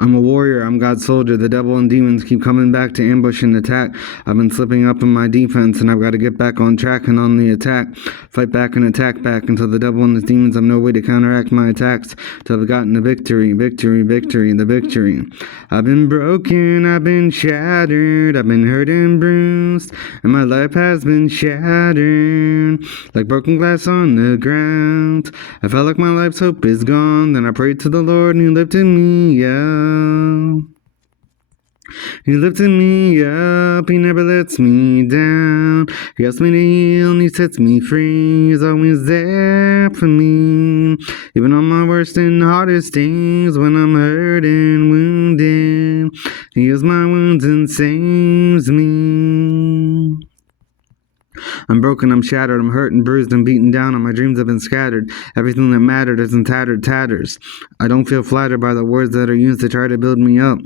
I'm a warrior, I'm God's soldier. The devil and demons keep coming back to ambush and attack. I've been slipping up in my defense, and I've got to get back on track and on the attack. Fight back and attack back until the devil and his demons have no way to counteract my attacks. Till I've gotten the victory, victory, victory, the victory. I've been broken, I've been shattered, I've been hurt and bruised, and my life has been shattered like broken glass on the ground. I felt like my life's hope is gone. Then I prayed to the Lord and He lifted me up. He lifted me up, He never lets me down. He asks me to heal and He sets me free. He's always there for me, even on my worst and hardest days. When I'm hurt and wounded, He heals my wounds and saves me. I'm broken, I'm shattered, I'm hurt and bruised and beaten down, and my dreams have been scattered. Everything that mattered is in tattered tatters. I don't feel flattered by the words that are used to try to build me up.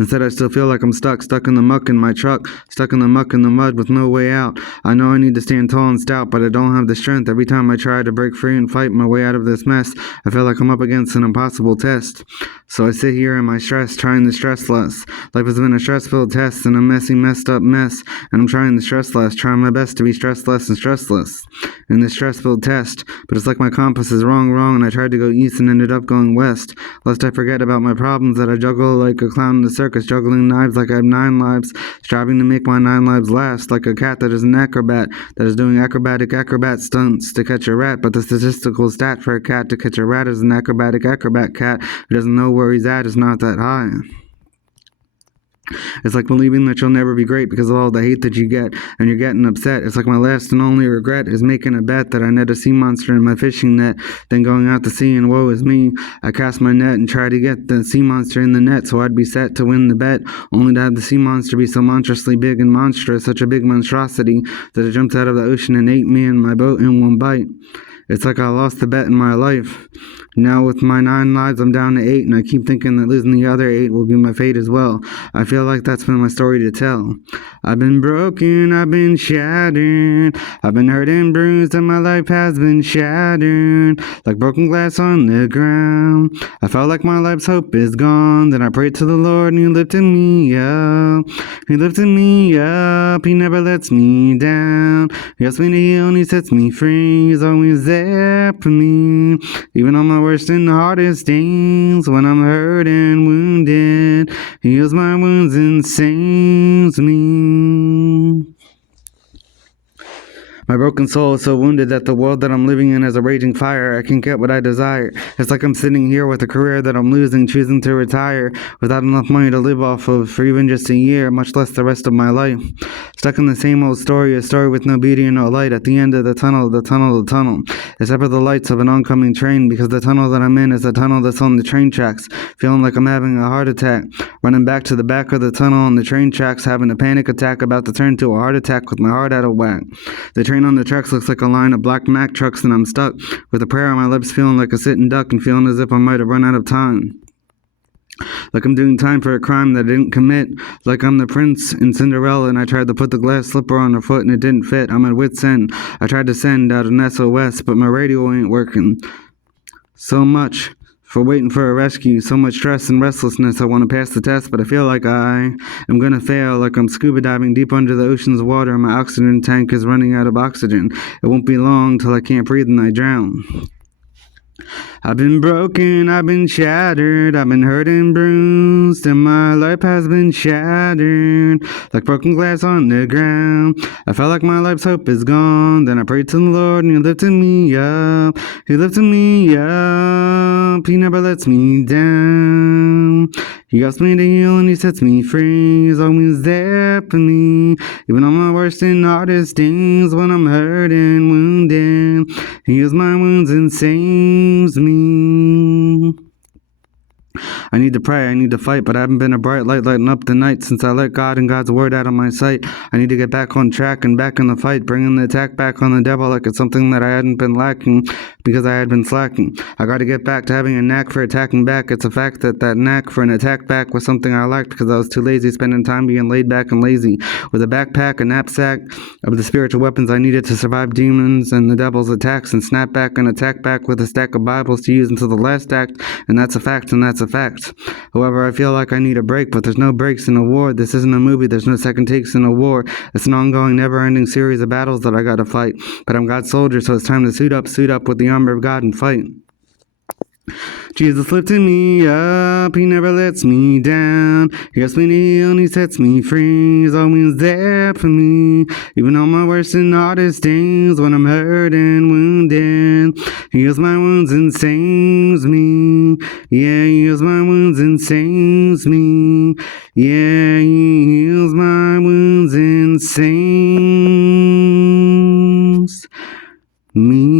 Instead, I still feel like I'm stuck in the muck in my truck, stuck in the muck in the mud with no way out. I know I need to stand tall and stout, but I don't have the strength. Every time I try to break free and fight my way out of this mess, I feel like I'm up against an impossible test. So I sit here in my stress, trying to stress less. Life has been a stress-filled test and a messy, messed up mess, and I'm trying to stress less, trying my best to be stressless and stressless in this stress-filled test. But it's like my compass is wrong, and I tried to go east and ended up going west. Lest I forget about my problems that I juggle like a clown in the circus, juggling knives like I have 9 lives, striving to make my 9 lives last, like a cat that is an acrobat, that is doing acrobat stunts to catch a rat. But the statistical stat for a cat to catch a rat is an acrobat cat who doesn't know where he's at is not that high. It's like believing that you'll never be great because of all the hate that you get, and you're getting upset. It's like my last and only regret is making a bet that I net a sea monster in my fishing net, then going out to sea and woe is me. I cast my net and try to get the sea monster in the net so I'd be set to win the bet, only to have the sea monster be so monstrously big and monstrous, such a big monstrosity, that it jumped out of the ocean and ate me and my boat in one bite. It's like I lost the bet in my life. Now with my 9 lives, I'm down to 8, and I keep thinking that losing the other 8 will be my fate as well. I feel like that's been my story to tell. I've been broken, I've been shattered, I've been hurt and bruised, and my life has been shattered like broken glass on the ground. I felt like my life's hope is gone. Then I prayed to the Lord and He lifted me up. He lifted me up, He never lets me down. He asks me to heal and He sets me free. He's always there for me, even on my worst and hardest days. When I'm hurt and wounded, He heals my wounds and saves me. My broken soul is so wounded that the world that I'm living in is a raging fire. I can't get what I desire. It's like I'm sitting here with a career that I'm losing, choosing to retire without enough money to live off of for even just a year, much less the rest of my life. Stuck in the same old story, a story with no beauty and no light at the end of the tunnel, except for the lights of an oncoming train, because the tunnel that I'm in is a tunnel that's on the train tracks. Feeling like I'm having a heart attack, running back to the back of the tunnel on the train tracks, having a panic attack, about to turn to a heart attack with my heart out of whack. The train on the tracks looks like a line of black Mack trucks, and I'm stuck with a prayer on my lips, feeling like a sitting duck and feeling as if I might have run out of time. Like I'm doing time for a crime that I didn't commit. Like I'm the prince in Cinderella and I tried to put the glass slipper on her foot and it didn't fit. I'm at wit's end. I tried to send out an SOS, but my radio ain't working. So much for waiting for a rescue, so much stress and restlessness. I want to pass the test, but I feel like I am gonna fail, like I'm scuba diving deep under the ocean's water and my oxygen tank is running out of oxygen. It won't be long till I can't breathe and I drown. I've been broken, I've been shattered, I've been hurt and bruised, and my life has been shattered like broken glass on the ground. I felt like my life's hope is gone. Then I prayed to the Lord and He lifted me up. He lifted me up, He never lets me down. He asks me to heal and He sets me free. He's always there for me, even on my worst and hardest days. When I'm hurt and wounded, He heals my wounds and saves me. I need to pray, I need to fight, but I haven't been a bright light lighting up the night since I let God and God's word out of my sight. I need to get back on track and back in the fight, bringing the attack back on the devil like it's something that I hadn't been lacking because I had been slacking. I got to get back to having a knack for attacking back. It's a fact that that knack for an attack back was something I lacked because I was too lazy spending time being laid back and lazy. With a backpack, a knapsack of the spiritual weapons I needed to survive demons and the devil's attacks, and snap back and attack back with a stack of Bibles to use until the last act, and that's a fact, and that's a fact. However, I feel like I need a break, but there's no breaks in a war. This isn't a movie, there's no second takes in a war. It's an ongoing, never-ending series of battles that I gotta fight. But I'm God's soldier, so it's time to suit up with the armor of God and fight. Jesus lifting me up, he never lets me down. He helps me kneel and he sets me free. He's always there for me, even on my worst and hardest days when I'm hurt and wounded. He heals my wounds and saves me. Yeah, he heals my wounds and saves me. Yeah, he heals my wounds and saves me.